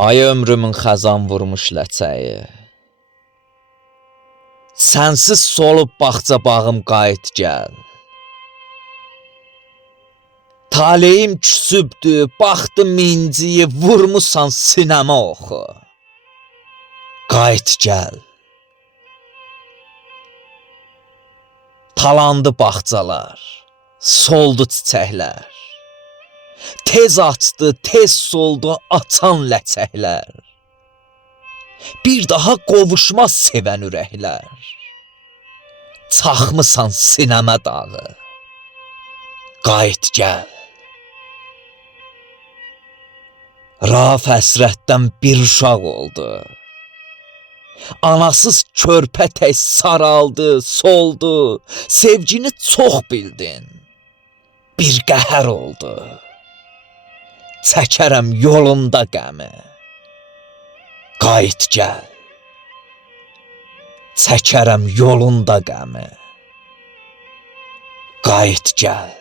Ay ömrümün xəzan vurmuş ləçəyi, sənsiz solub bağça bağım qayıt gəl. Taleyim küsübdür, baxdım inciyi, vurmusan sinəmə oxu. Qayıt gəl. Talandı bağçalar, soldu çiçəklər. Tez açdı, tez soldu açan ləçəklər. Bir daha qovuşmaz sevən ürəklər. Çaxmısan sinəmə dağı. Qayıt gəl. Raf həsrətdən bir uşaq oldu. Anasız körpə tək saraldı, soldu. Sevgini çox bildin. Bir qəhər oldu. Çəkərəm yolunda qəmi. Qayıt gəl. Çəkərəm yolunda qəmi. Qayıt gəl.